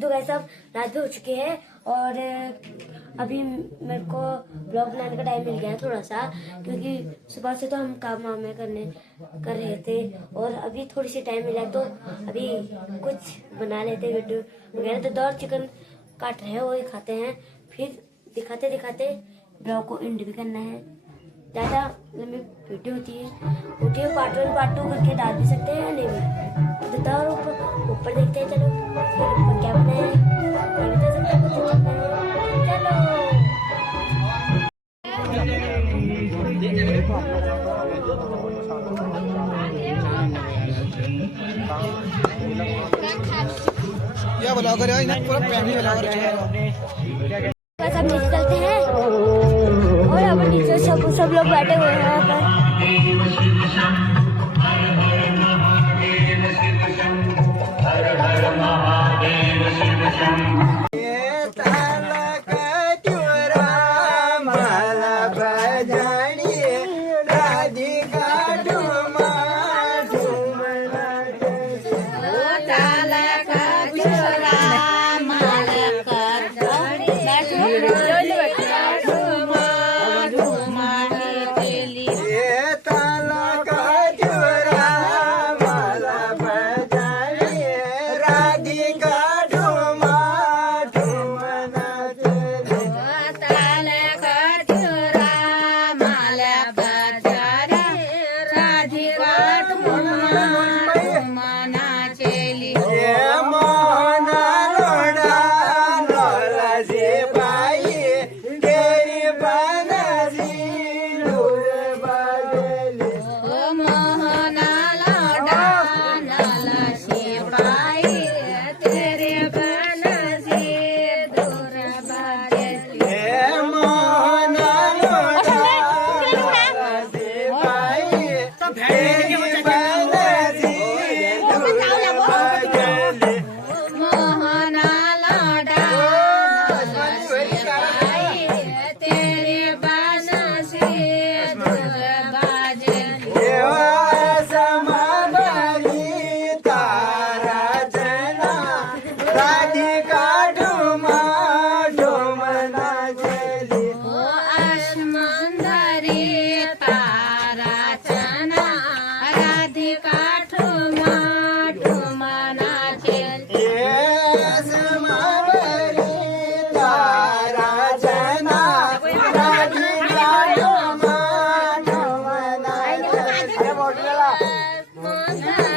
तो गाइस अब रात भी हो चुकी है और अभी मेरे को ब्लॉग बनाने का टाइम मिल गया है थोड़ा सा, क्योंकि सुबह से तो हम काम वाम कर रहे थे और अभी थोड़ी सी टाइम मिला तो अभी कुछ बना लेते वीडियो वगैरह। तो दो चिकन काट रहे हैं वो खाते हैं, फिर दिखाते दिखाते ब्लॉग को एंड भी करना है। ज़्यादा लंबी वीडियो होती है पार्ट 1 पार्ट 2 करके डाल भी सकते हैं या नहीं भी। तो ऊपर देखते हैं, चलो फिर ऊपर क्या बनाए क्या ब्लॉगर है, पूरा फैमिली ब्लॉगर है। बस अब नीचे चलते हैं और अब नीचे सब लोग बैठे हुए हैं यहाँ पर। ताला मांगा